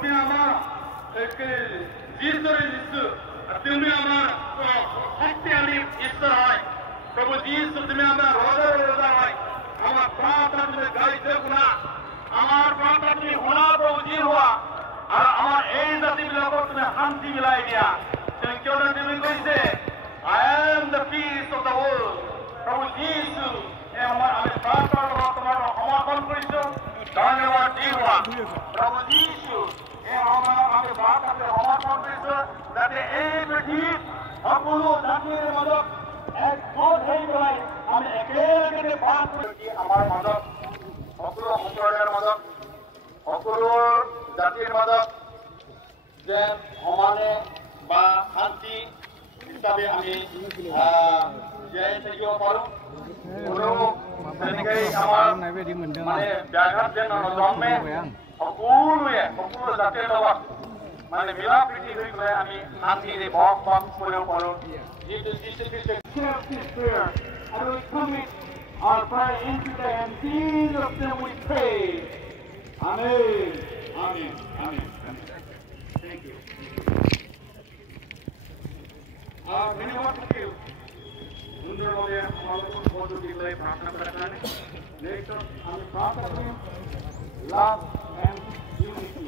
तुम्ही आम्हाला जीसर तुम्ही आम्हाला शक्ती आणि ईश्वर आहे प्रभू जीसु तुम्ही आम्हाला रोजा आहे आम्हाला प्रार्थना तुम्ही गाইতে গুণা আমার প্রার্থনা তুমি শুনা প্রভু জি হোৱা আর আমার এই জাতিবিলাকক তুমি শান্তি মিলাই দিয়া তুমি কিয়নো তুমি কৈছে I am the peace of the world প্রভু যীশু আমি প্রার্থনা তোমার সমর্পণ কৰিছো ধন্যবাদ জি হোৱা প্ৰভু যীশু আমি প্ৰাৰ্থনা সমৰ্পণ কৰিছো যাতে এই পৃথিৱীত সকলো জাতিৰ মাজত এক গোট হৈ পেলাই আমি একেলগে বাস কৰি আমাৰ মাজত সকলো সম্প্ৰদায়ৰ মাজত সকলো জাতিৰ মাজত যে সমানে বা শান্তি হিচাপে আমি জীয়াই থাকিব পাৰোঁ কোনো তেনেকৈ আমাৰ মানে ব্যাঘাত যেন নজন্মে সকলোৱে সকলো জাতিৰ লগত মানে মিলা প্ৰীতি হৈ পেলাই আমি শান্তিৰে বসবাস কৰিব পাৰোঁ যিটো and we commit our prayer into the hands of Jesus name we pray. Amen. Amen. Amen. Thank you. Anyone to you? Sundarmaya, Malakun, Podu, Dilay, Prasna, Prasna. Next up, I'm Prasna, love and unity.